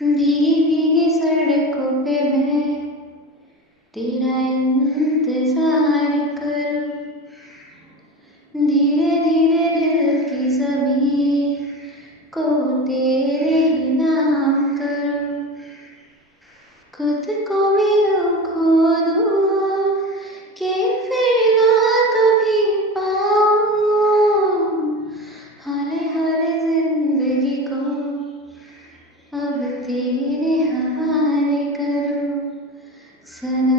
भीगी भीगी सड़कों पे मैं तेरा इंतजार करूं, धीरे धीरे दिल की ज़मीं को तेरे ही नाम करूं, खुद को भी यूं खो दूं कि फिर ना कभी पाऊं, हौले हौले जिंदगी को अब तेरे हवाले करूं सनम।